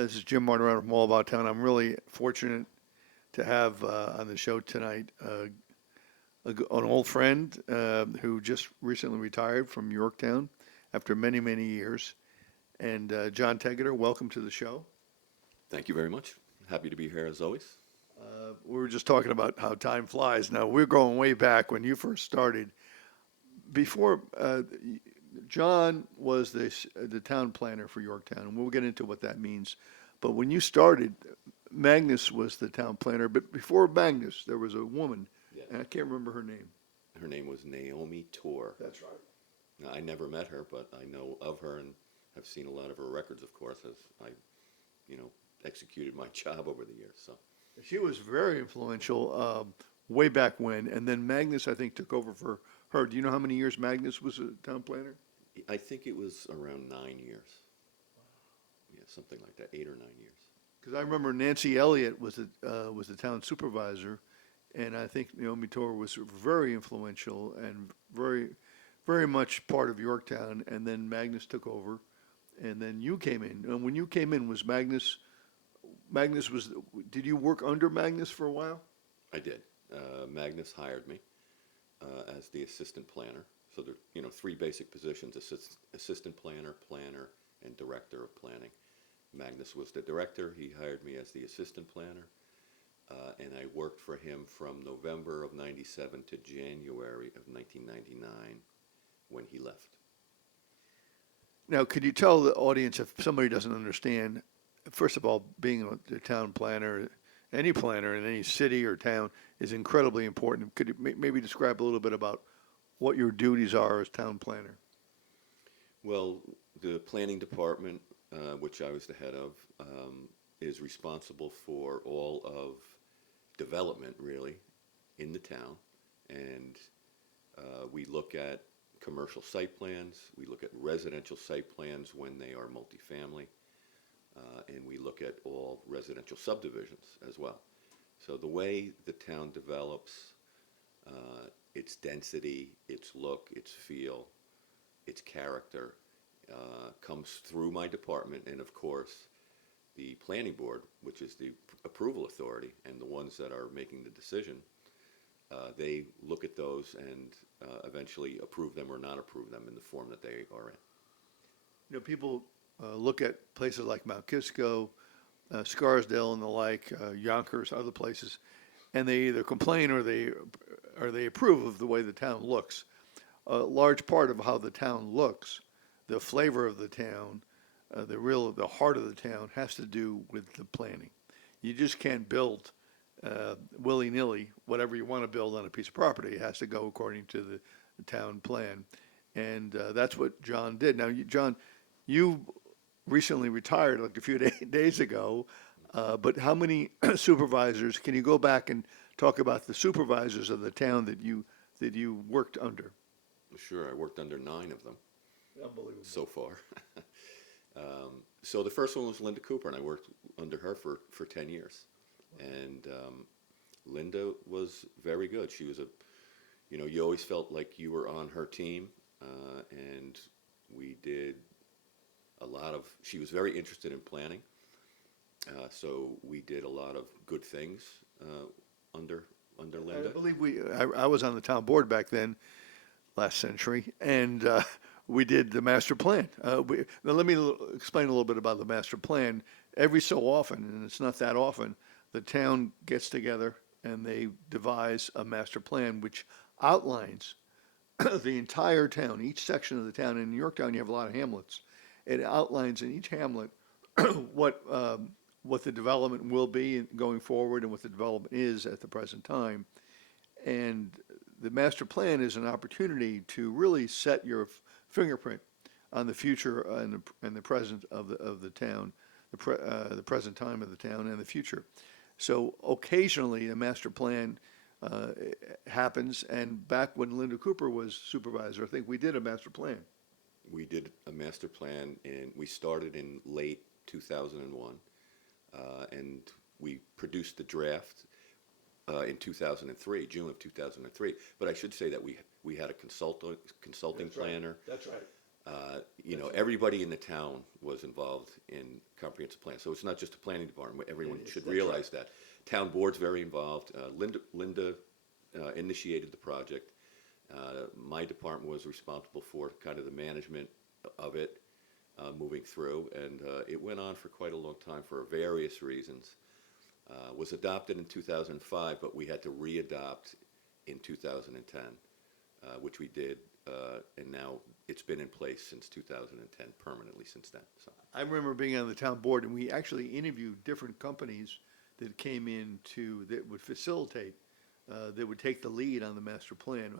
This is Jim Martorano from All About Town. I'm really fortunate to have on the show tonight an old friend who just recently retired from Yorktown after many, many years. And John Tegeder, welcome to the show. Thank you very much. Happy to be here as always. We were just talking about how time flies. Now, we're going way back when you first started. Before, John was the town planner for Yorktown, and we'll get into what that means. But when you started, Magnus was the town planner. But before Magnus, there was a woman, Yes. and I can't remember her name. Her name was Naomi Tor. That's right. Now, I never met her, but I know of her and have seen a lot of her records, of course, as I, executed my job over the years. So She was very influential way back when, and then Magnus, I think, took over for her. Do you know how many years Magnus was a town planner? I think it was around 9 years. Yeah, something like that, 8 or 9 years. Because I remember Nancy Elliott was the town supervisor, and I think Naomi Tor was very influential and very, very much part of Yorktown. And then Magnus took over, and then you came in. And when you came in, was Magnus? Magnus was. Did you work under Magnus for a while? I did. Magnus hired me as the assistant planner. So there, three basic positions: assistant planner, planner, and director of planning. Magnus was the director. He hired me as the assistant planner, and I worked for him from November of '97 to January of 1999 when he left. Now, could you tell the audience if somebody doesn't understand? First of all, being the town planner, any planner in any city or town is incredibly important. Could you maybe describe a little bit about what your duties are as town planner? Well, the planning department, which I was the head of, is responsible for all of development, really, in the town. And we look at commercial site plans, we look at residential site plans when they are multifamily, and we look at all residential subdivisions as well. So the way the town develops, its density, its look, its feel, its character, comes through my department, and of course, the planning board, which is the approval authority and the ones that are making the decision, they look at those and eventually approve them or not approve them in the form that they are in. People look at places like Mount Kisco, Scarsdale, and the like, Yonkers, other places, and they either complain or they approve of the way the town looks. A large part of how the town looks, the flavor of the town, the heart of the town has to do with the planning. You just can't build willy-nilly whatever you want to build on a piece of property. It has to go according to the town plan, and that's what John did. Now, John, you recently retired like a few days ago, but how many supervisors? Can you go back and talk about the supervisors of the town that you worked under? Sure, I worked under 9 of them. Unbelievable. So far. So the first one was Linda Cooper, and I worked under her for 10 years. And Linda was very good. She was you always felt like you were on her team, and we did she was very interested in planning, so we did a lot of good things under Linda. I believe I was on the town board back then, last century, and we did the master plan. Now let me explain a little bit about the master plan. Every so often, and it's not that often, the town gets together and they devise a master plan which outlines the entire town, each section of the town. In Yorktown, you have a lot of hamlets. It outlines in each hamlet what the development will be going forward and what the development is at the present time. And the master plan is an opportunity to really set your fingerprint on the future and the present of the town, the present time of the town and the future. So occasionally a master plan happens, and back when Linda Cooper was supervisor, I think we did a master plan. We did a master plan, and we started in late 2001, and we produced the draft in 2003, June of 2003. But I should say that we had a consulting That's right. planner. That's right. You know, everybody in the town was involved in comprehensive plan. So it's not just the planning department. Everyone should realize that. Town board's very involved. Linda initiated the project. My department was responsible for kind of the management of it moving through, and it went on for quite a long time for various reasons. Was adopted in 2005, but we had to re-adopt in 2010, which we did, and now it's been in place since 2010, permanently since then. So. I remember being on the town board, and we actually interviewed different companies that came in that would facilitate, that would take the lead on the master plan.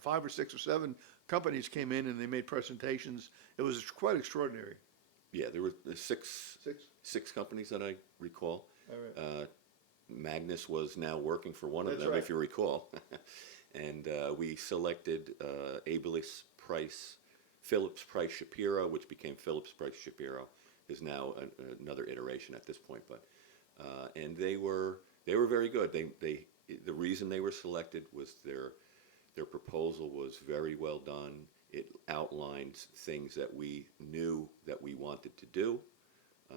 5 or 6 or 7 companies came in and they made presentations. It was quite extraordinary. Yeah, there were six companies that I recall. All right. Magnus was now working for one of That's them, right. if you recall. And we selected Abelus Price, Phillips Price Shapiro, which became Phillips Price Shapiro, is now another iteration at this point. But and they were very good. The reason they were selected was their proposal was very well done. It outlines things that we knew that we wanted to do.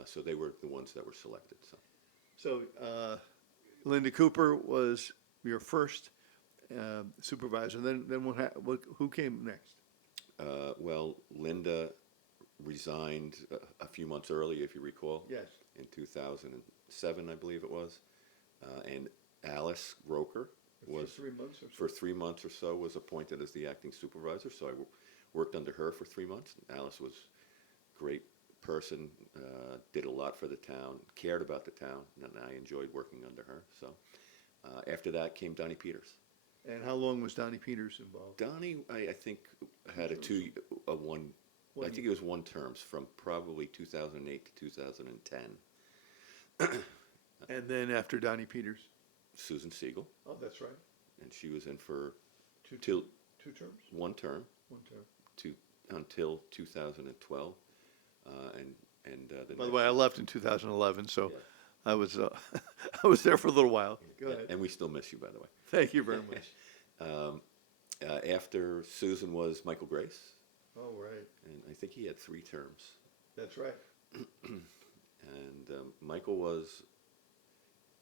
So they were the ones that were selected. So Linda Cooper was your first supervisor. Then who came next? Well, Linda resigned a few months early, if you recall. Yes. In 2007, I believe it was. And Alice Roker was, for 3 months or so. for 3 months or so, was appointed as the acting supervisor. So I worked under her for 3 months. Alice was a great person, did a lot for the town, cared about the town, and I enjoyed working under her. So after that came Donnie Peters. And how long was Donnie Peters involved? Donnie, I think, had one. I think it was 1 term from probably 2008 to 2010. And then after Donnie Peters? Susan Siegel, Oh, that's right. and she was in for Two terms? 1 term 1 term. until 2012. By the way, I left in 2011, so Yeah. I was I was there for a little while. Go ahead. And we still miss you, by the way. Thank you very much. After Susan was Michael Grace, Oh, right. and I think he had 3 terms. That's right. And Michael was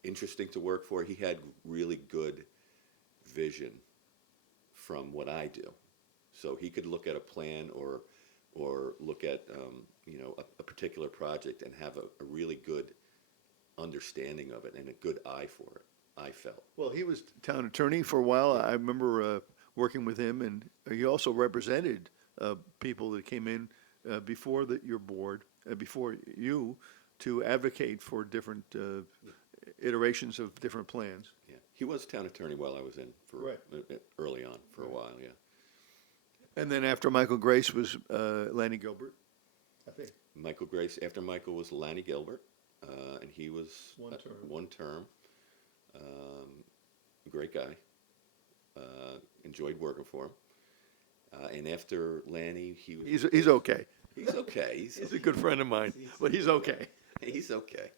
interesting to work for. He had really good vision from what I do. So he could look at a plan or look at a particular project and have a really good understanding of it and a good eye for it, I felt. Well, he was town attorney for a while. I remember working with him, and he also represented people that came in before your board, before you, to advocate for different iterations of different plans. Yeah, he was town attorney while I was in for Right. Early on for a while. Yeah, And then after Michael Grace was Lanny Gilbert, I think. Michael Grace. After Michael was Lanny Gilbert, and he was 1 term. 1 term. Great guy. Enjoyed working for him. And after Lanny, he was. He's okay. He's okay. He's a good friend of mine, but he's okay. He's okay.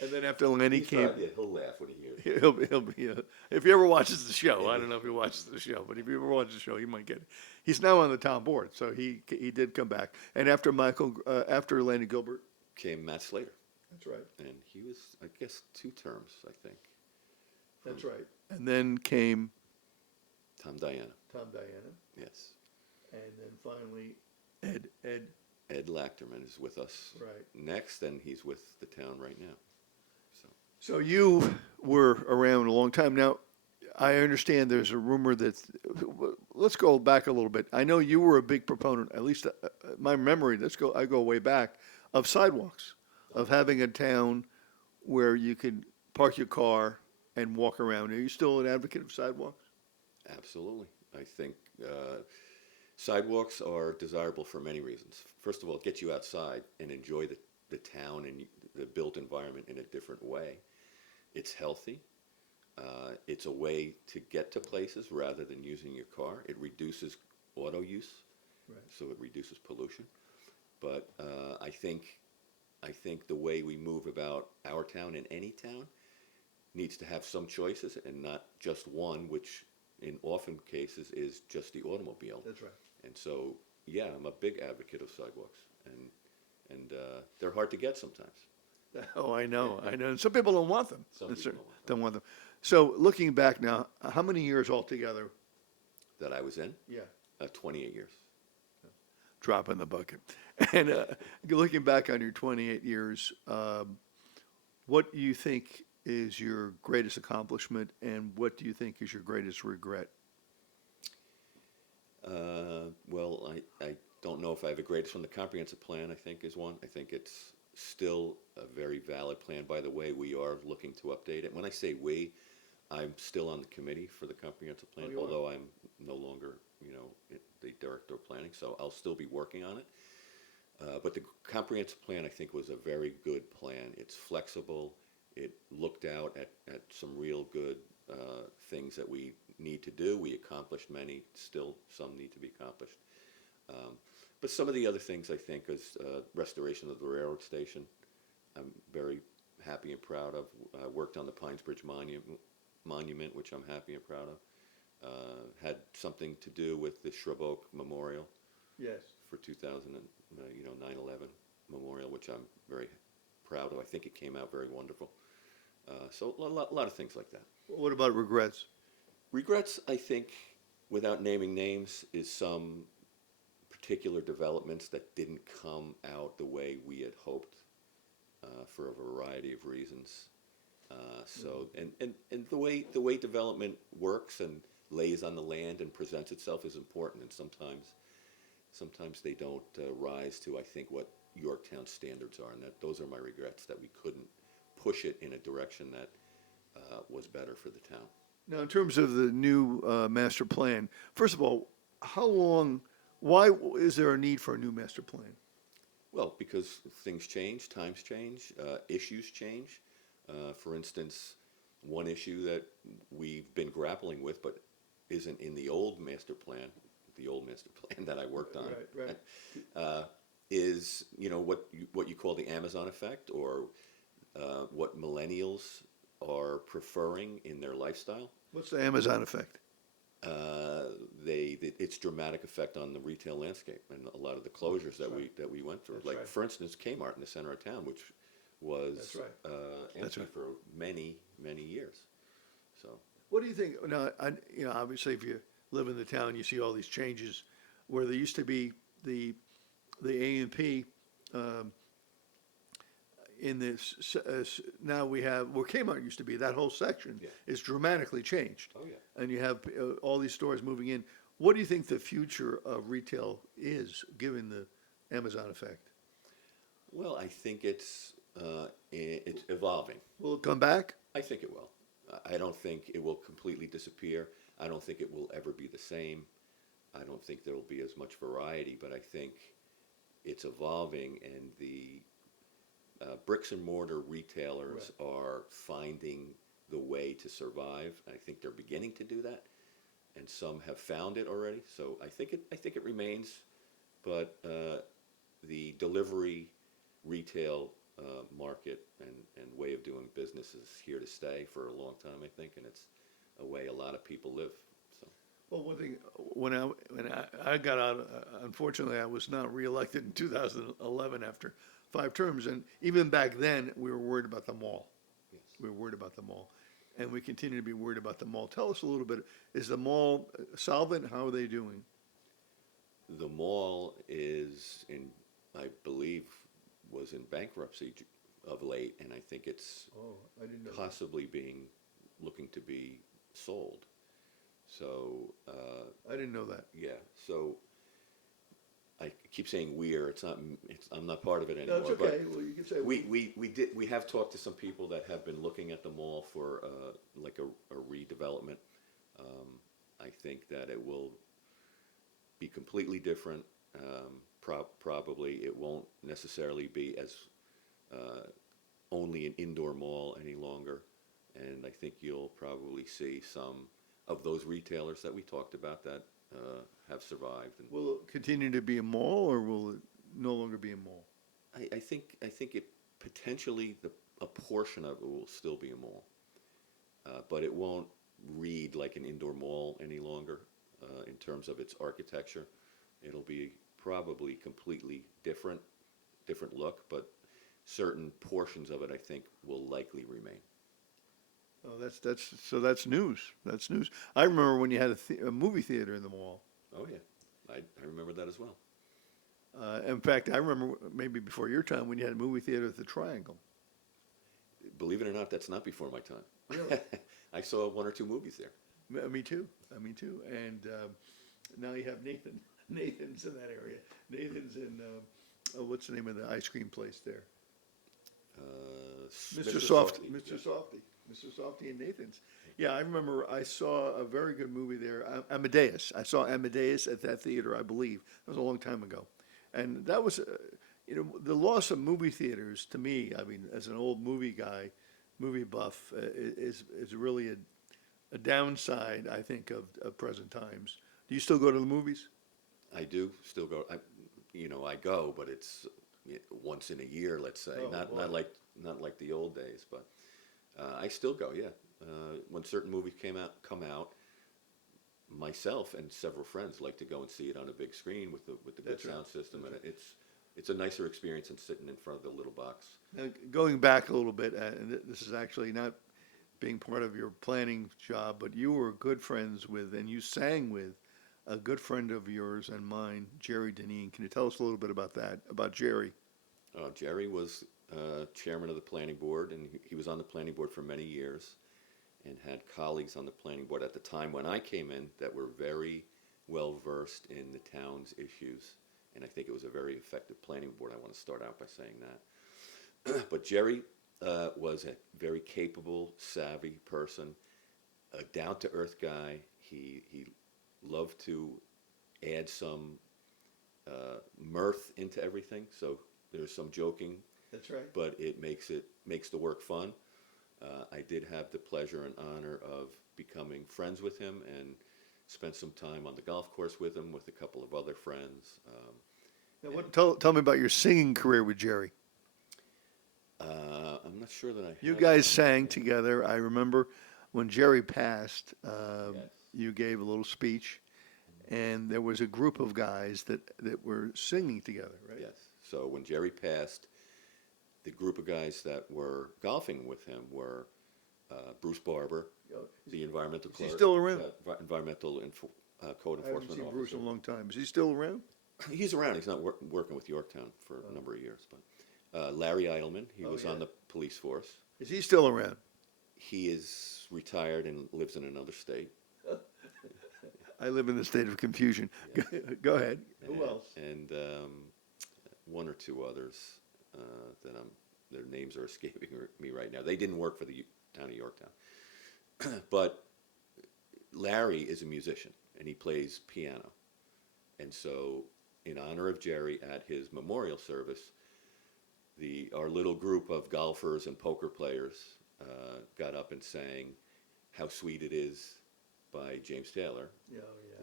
And then after Lenny came, He'll laugh when he hears it. he'll be if he ever watches the show. I don't know if he watches the show, but if he ever watches the show, he might get it. He's now on the town board, so he did come back. And after after Lanny Gilbert, Came Matt Slater, that's right, and he was, I guess, 2 terms, I think. that's right. And then came Tom Diana, Tom Diana, yes. and then finally Ed. Ed Lachterman is with us Right. next, and he's with the town right now. So So you were around a long time now. I understand there's a rumor that, let's go back a little bit. I know you were a big proponent, at least my memory, I go way back, of sidewalks, of having a town where you could park your car and walk around. Are you still an advocate of sidewalks? absolutely. I think sidewalks are desirable for many reasons. First of all, it gets you outside and enjoy the town and the built environment in a different way. It's healthy. It's a way to get to places rather than using your car. It reduces auto use, Right. so it reduces pollution. But I think the way we move about our town and any town needs to have some choices and not just one, which in often cases is just the automobile. That's right. And so, Yeah, I'm a big advocate of sidewalks, and they're hard to get sometimes. Oh, I know, I know. And some people don't want them. Some That's people right, don't want them. don't want them. So looking back now, how many years altogether? That I was in, Yeah. 28 years. Drop in the bucket. And looking back on your 28 years, what do you think is your greatest accomplishment, and what do you think is your greatest regret? Well, I don't know if I have a greatest one. The comprehensive plan, I think, is one. I think it's still a very valid plan. By the way, we are looking to update it. When I say we, I'm still on the committee for the comprehensive plan, Oh, you are? although I'm no longer, the director of planning, so I'll still be working on it. But the comprehensive plan, I think, was a very good plan. It's flexible. It looked out at some real good things that we need to do. We accomplished many. Still, some need to be accomplished. But some of the other things, I think, is restoration of the railroad station. I'm very happy and proud of. Worked on the Pines Bridge Monument, which I'm happy and proud of. Had something to do with the Shrub Oak Memorial Yes. for 2000, 9/11 Memorial, which I'm very proud of. I think it came out very wonderful. So a lot of things like that. What about regrets? Regrets, I think, without naming names, is some particular developments that didn't come out the way we had hoped for a variety of reasons. And the way development works and lays on the land and presents itself is important, and sometimes they don't rise to, I think, what Yorktown standards are, and those are my regrets, that we couldn't push it in a direction that was better for the town. Now, in terms of the new master plan, first of all, why is there a need for a new master plan? Well, because things change, times change, issues change. For instance, one issue that we've been grappling with, but isn't in the old master plan that I worked on, Right. is what you call the Amazon effect, or what millennials are preferring in their lifestyle. What's the Amazon effect? Its dramatic effect on the retail landscape and a lot of the closures That's right. that we went through. That's Like, right. for instance, Kmart in the center of town, which was That's right. That's empty right. for many years. So What do you think? Now, obviously, if you live in the town, you see all these changes where there used to be the A&P in this. Now we have where Kmart used to be. That whole section Yeah. is dramatically changed. Oh, yeah. And you have all these stores moving in. What do you think the future of retail is, given the Amazon effect? well, I think it's evolving. Will it come back? I think it will. I don't think it will completely disappear. I don't think it will ever be the same. I don't think there will be as much variety, but I think it's evolving, and the bricks and mortar retailers are finding the way to survive. I think they're beginning to do that, and some have found it already. So I think it remains, but the delivery retail market and way of doing business is here to stay for a long time, I think, and it's a way a lot of people live. So Well, one thing, when I got out, unfortunately, I was not reelected in 2011 after 5 terms, and even back then, we were worried about the mall. yes. We were worried about the mall, and we continue to be worried about the mall. Tell us a little bit, is the mall solvent? How are they doing? The mall is I believe, was in bankruptcy of late, and I think it's Oh, I didn't know. possibly looking to be sold. So, I didn't know that. yeah, so I keep saying I'm not part of it No, anymore. it's okay. Well, you can say. We have talked to some people that have been looking at the mall for like a redevelopment. I think that it will be completely different. Probably it won't necessarily be as only an indoor mall any longer, and I think you'll probably see some of those retailers that we talked about that have survived. And Will it continue to be a mall, or will it no longer be a mall? I think it potentially a portion of it will still be a mall, but it won't read like an indoor mall any longer in terms of its architecture. It'll be probably completely different look, but certain portions of it I think will likely remain. Oh, that's news. That's news. I remember when you had a movie theater in the mall. Oh yeah, I remember that as well. In fact, I remember maybe before your time when you had a movie theater at the Triangle. Believe it or not, that's not before my time. Really? I saw one or two movies there. Me too. Me too. And now you have Nathan. Nathan's in that area. Nathan's in what's the name of the ice cream place there? Mr. Softy. Mr. Yeah. Softy. Mr. Softy and Nathan's. Yeah, I remember I saw a very good movie there, Amadeus. I saw Amadeus at that theater, I believe. That was a long time ago. And that was, the loss of movie theaters to me, I mean, as an old movie guy, movie buff, is really a downside, I think, of present times. Do you still go to the movies? I do still go. I go, but it's once in a year, let's say. Oh, not boy. not like the old days, but I still go. Yeah, when certain movies come out, myself and several friends like to go and see it on a big screen with the good That's right. sound system, and it's a nicer experience than sitting in front of the little box. Now, going back a little bit, and this is actually not being part of your planning job, but you were good friends with, and you sang with, a good friend of yours and mine, Jerry Deneen. Can you tell us a little bit about that, about Jerry? Jerry was chairman of the planning board, and he was on the planning board for many years, and had colleagues on the planning board at the time when I came in that were very well versed in the town's issues, and I think it was a very effective planning board. I want to start out by saying that. But Jerry was a very capable, savvy person, a down-to-earth guy. He loved to add some mirth into everything, so there's some joking, That's right. but it makes the work fun. I did have the pleasure and honor of becoming friends with him and spent some time on the golf course with him with a couple of other friends. Now, tell me about your singing career with Jerry. I'm not sure that I You have guys that. sang together. I remember when Jerry passed, Yes. you gave a little speech, and there was a group of guys that were singing together, right? Yes. So when Jerry passed, the group of guys that were golfing with him were Bruce Barber, the environmental Is he clerk, still around? environmental code I haven't enforcement seen Bruce officer. in a long time. Is he still around? He's around. He's not working with Yorktown for a number of years. But Larry Eidelman, he was yeah. on the police force. Is he still around? He is retired and lives in another state. I live in a state of confusion. Go ahead. Who else? And one or two others that their names are escaping me right now. They didn't work for the town of Yorktown. But Larry is a musician, and he plays piano. And so, in honor of Jerry, at his memorial service, our little group of golfers and poker players got up and sang "How Sweet It Is" by James Taylor,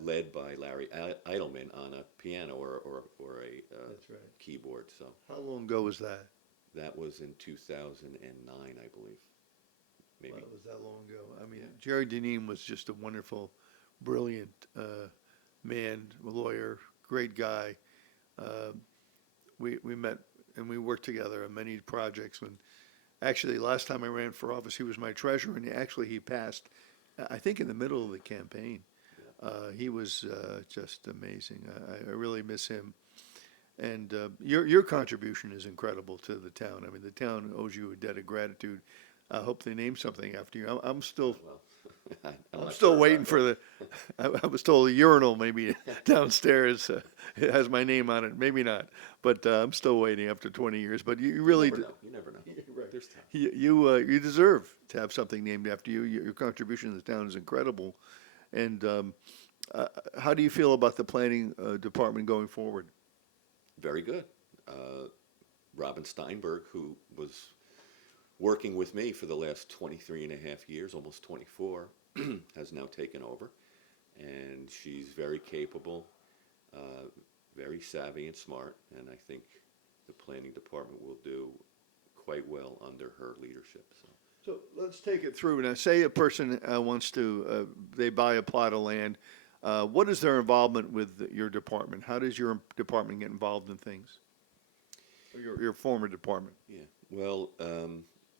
led by Larry Eidelman on a piano or a That's right. keyboard. So How long ago was that? that was in 2009, I believe. Maybe. Well, it was that long ago. I mean, Jerry Deneen was just a wonderful, brilliant man, lawyer, great guy. We met and we worked together on many projects. When actually last time I ran for office, he was my treasurer, and he passed, I think, in the middle of the campaign. He was just amazing. I really miss him. And your contribution is incredible to the town. I mean, the town owes you a debt of gratitude. I hope they name something after you. I'm still Well, I'm I'm not still sure waiting about for the. I was told a urinal maybe downstairs it has my name on it. Maybe not, but I'm still waiting after 20 years. But you really, that. You never know. Right. There's time. you deserve to have something named after you. Your contribution to the town is incredible. And how do you feel about the planning department going forward? Very good. Robin Steinberg, who was working with me for the last 23 and a half years, almost 24, has now taken over. And she's very capable, very savvy and smart, and I think the planning department will do quite well under her leadership. So So let's take it through. Now, say a person wants to, they buy a plot of land. What is their involvement with your department? How does your department get involved in things? Or your former department? Yeah. Well,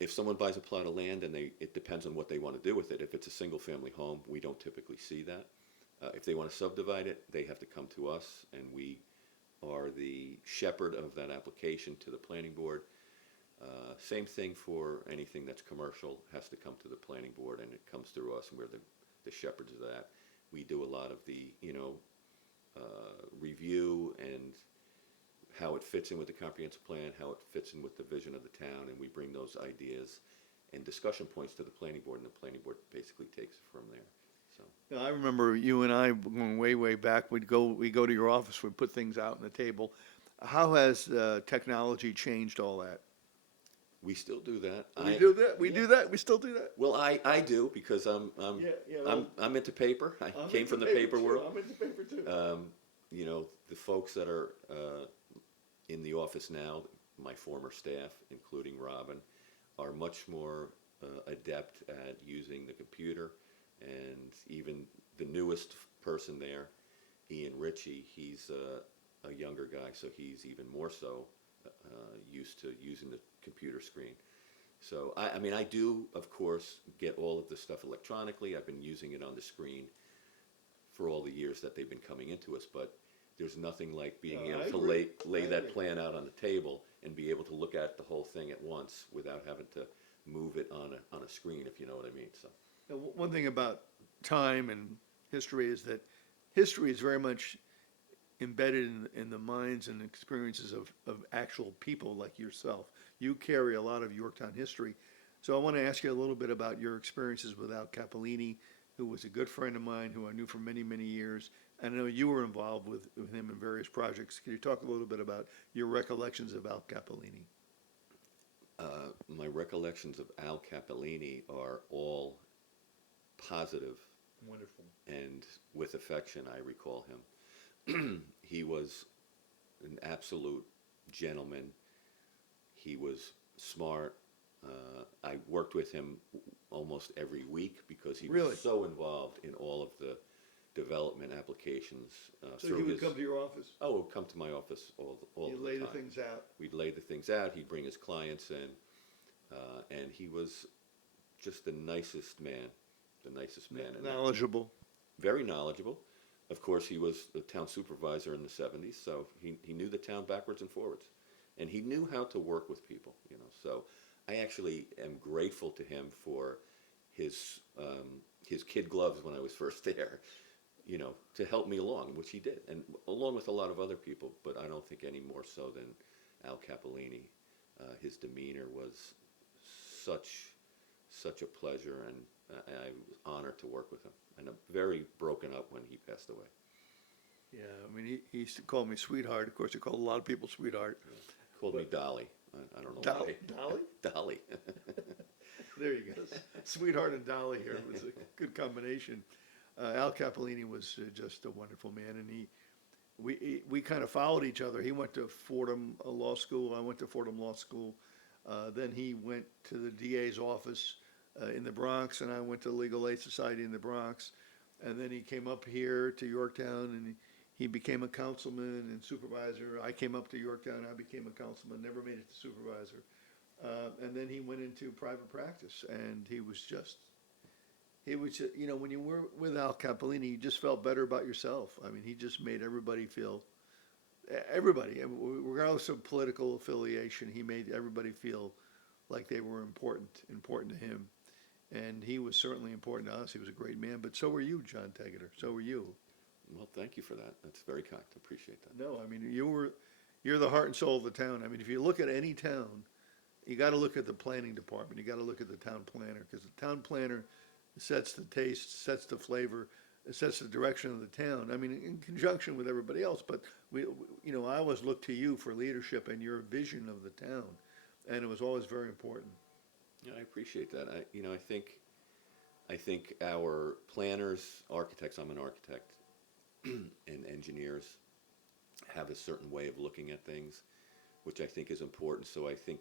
if someone buys a plot of land and it depends on what they want to do with it. If it's a single-family home, we don't typically see that. If they want to subdivide it, they have to come to us, and we are the shepherd of that application to the planning board. Same thing for anything that's commercial, has to come to the planning board, and it comes through us, and we're the shepherds of that. We do a lot of the, review and how it fits in with the comprehensive plan, how it fits in with the vision of the town, and we bring those ideas and discussion points to the planning board, and the planning board basically takes it from there. So, Yeah, I remember you and I going way back. We go to your office. We'd put things out on the table. How has technology changed all that? we still do that. We do that. We Yeah. do that. We still do that. Well, I do because I'm into paper. I came from the paper world. I'm into paper too. The folks that are in the office now, my former staff, including Robin, are much more adept at using the computer, and even the newest person there, Ian Ritchie, he's a younger guy, so he's even more so used to using the computer screen. So, I do, of course, get all of this stuff electronically. I've been using it on the screen for all the years that they've been coming into us, but there's nothing like being No, able I to agree. lay I that agree. plan out on the table and be able to look at the whole thing at once without having to move it on a screen, if you know what I mean. So, Now, one thing about time and history is that history is very much embedded in the minds and experiences of actual people like yourself. You carry a lot of Yorktown history. So I want to ask you a little bit about your experiences with Al Capolini, who was a good friend of mine, who I knew for many years. And I know you were involved with him in various projects. Can you talk a little bit about your recollections of Al Capolini? my recollections of Al Capolini are all positive, Wonderful. and with affection I recall him. He was an absolute gentleman. He was smart. I worked with him almost every week because he Really? was so involved in all of the development applications. So through he would his, come to your office? oh, he'd come to my office all You the lay the time. things out? We'd lay the things out. He'd bring his clients in, and he was just the nicest man. And Knowledgeable? very knowledgeable. Of course, he was the town supervisor in the 70s, so he knew the town backwards and forwards. And he knew how to work with people, So I actually am grateful to him for his kid gloves when I was first there, to help me along, which he did, and along with a lot of other people, but I don't think any more so than Al Capolini. His demeanor was such a pleasure, and I was honored to work with him. And I'm very broken up when he passed away. Yeah, I mean, he used to call me sweetheart. Of course, he called a lot of people sweetheart. Called me Dolly. I don't know Dolly? why. Dolly? Dolly. There you go. Sweetheart and Dolly here was a good combination. Al Capolini was just a wonderful man, and we kind of followed each other. He went to Fordham Law School. I went to Fordham Law School. Then he went to the DA's office in the Bronx, and I went to the Legal Aid Society in the Bronx. And then he came up here to Yorktown, and he became a councilman and supervisor. I came up to Yorktown, I became a councilman, never made it to supervisor. And then he went into private practice, and he was just, when you were with Al Capolini, you just felt better about yourself. I mean, he just made everybody feel, regardless of political affiliation, he made everybody feel like they were important to him. And he was certainly important to us. He was a great man, but so were you, John Tegeder. So were you. Well, thank you for that. That's very kind. I appreciate that. No, I mean, you're the heart and soul of the town. I mean, if you look at any town, you got to look at the planning department. You got to look at the town planner, because the town planner sets the taste, sets the flavor, sets the direction of the town. I mean, in conjunction with everybody else. But I always look to you for leadership and your vision of the town, and it was always very important. Yeah, I appreciate that. I think our planners, architects, I'm an architect, and engineers have a certain way of looking at things, which I think is important. So I think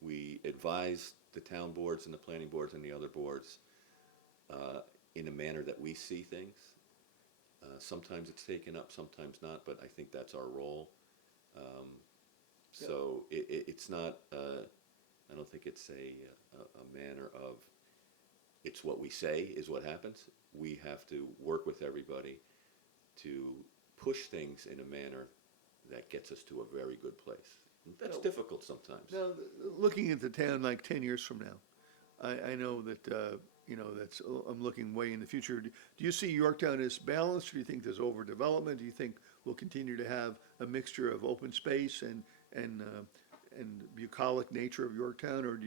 we advise the town boards and the planning boards and the other boards in a manner that we see things. Sometimes it's taken up, sometimes not, but I think that's our role. Um, so it's not, I don't think it's a manner of, it's what we say is what happens. We have to work with everybody to push things in a manner that gets us to a very good place. That's difficult sometimes. Now, looking at the town like 10 years from now, I know that, that's, I'm looking way in the future. Do you see Yorktown as balanced, or do you think there's overdevelopment? Do you think we'll continue to have a mixture of open space and bucolic nature of Yorktown, or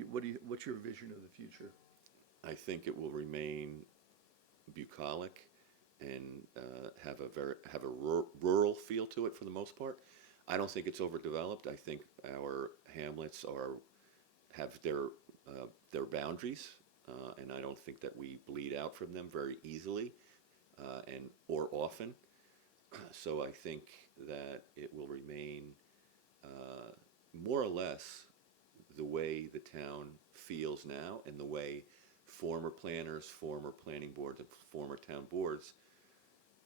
what's your vision of the future? I think it will remain bucolic and have a rural feel to it for the most part. I don't think it's overdeveloped. I think our hamlets have their boundaries, and I don't think that we bleed out from them very easily or often. So I think that it will remain more or less the way the town feels now, and the way former planners, former planning boards, and former town boards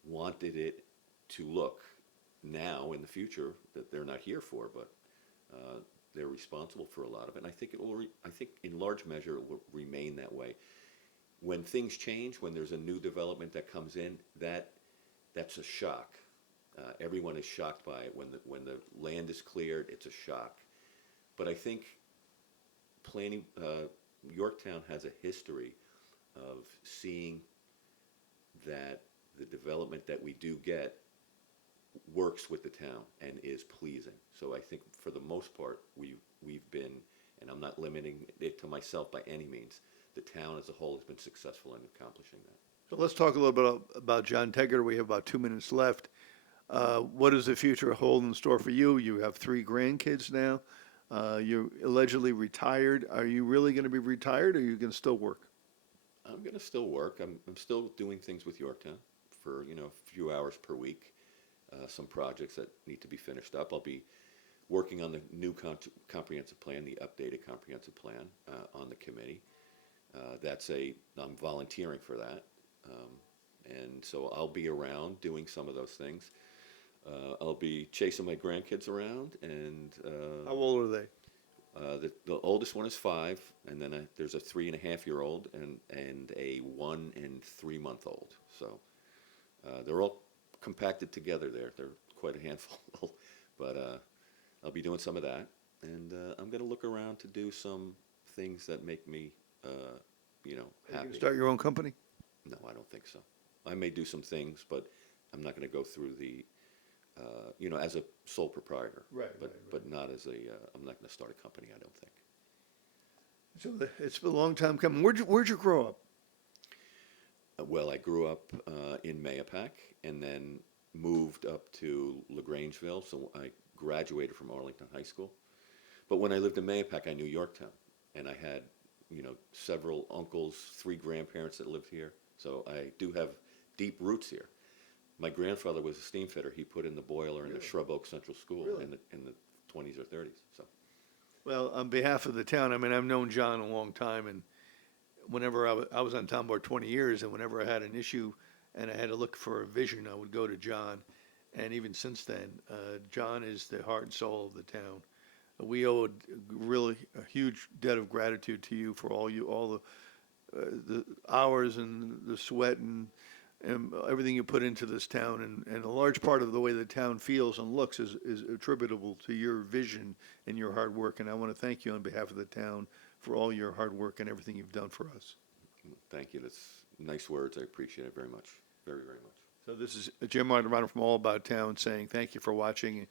wanted it to look now in the future, that they're not here for, but they're responsible for a lot of it. And I think I think in large measure it will remain that way. When things change, when there's a new development that comes in, that's a shock. Everyone is shocked by it. When the land is cleared, it's a shock. But I think Yorktown has a history of seeing that the development that we do get works with the town and is pleasing. So I think for the most part, we've been, and I'm not limiting it to myself by any means, the town as a whole has been successful in accomplishing that. So let's talk a little bit about John Tegeder. We have about 2 minutes left. What does the future hold in store for you? You have 3 grandkids now. You're allegedly retired. Are you really going to be retired, or are you going to still work? I'm going to still work. I'm still doing things with Yorktown for, a few hours per week. Some projects that need to be finished up. I'll be working on the new comprehensive plan, the updated comprehensive plan, on the committee. I'm volunteering for that. And so I'll be around doing some of those things. I'll be chasing my grandkids around, and How old are they? the oldest one is 5, and then there's a 3.5-year-old and a 1 and 3-month-old. So they're all compacted together there. They're quite a handful, but I'll be doing some of that, and I'm going to look around to do some things that make me, You happy. can start your own company? No, I don't think so. I may do some things, but I'm not going to go through as a sole proprietor. Right, But not as I'm not going to start a company, I don't think. So it's been a long time coming. Where'd you grow up? Well, I grew up in Mayapack and then moved up to LaGrangeville, so I graduated from Arlington High School. But when I lived in Mayapack, I knew Yorktown, and I had, several uncles, 3 grandparents that lived here, so I do have deep roots here. My grandfather was a steam fitter. He put in the boiler in the Shrub Oak Central School in the 20s or 30s. So, Well, on behalf of the town, I've known John a long time, and whenever I was on town board 20 years, and whenever I had an issue and I had to look for a vision, I would go to John. And even since then, John is the heart and soul of the town. We owe a huge debt of gratitude to you for all the hours and the sweat and everything you put into this town. And a large part of the way the town feels and looks is attributable to your vision and your hard work. And I want to thank you on behalf of the town for all your hard work and everything you've done for us. thank you. That's nice words. I appreciate it very much. Very, very much. So this is Jim Martorano from All About Town saying thank you for watching.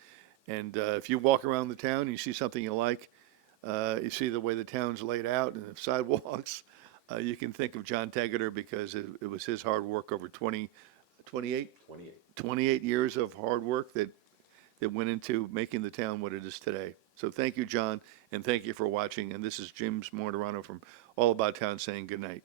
And if you walk around the town and you see something you like, you see the way the town's laid out and the sidewalks, you can think of John Tegeder, because it was his hard work over 28 years of hard work that went into making the town what it is today. So thank you, John, and thank you for watching. And this is Jim Martorano from All About Town saying good night.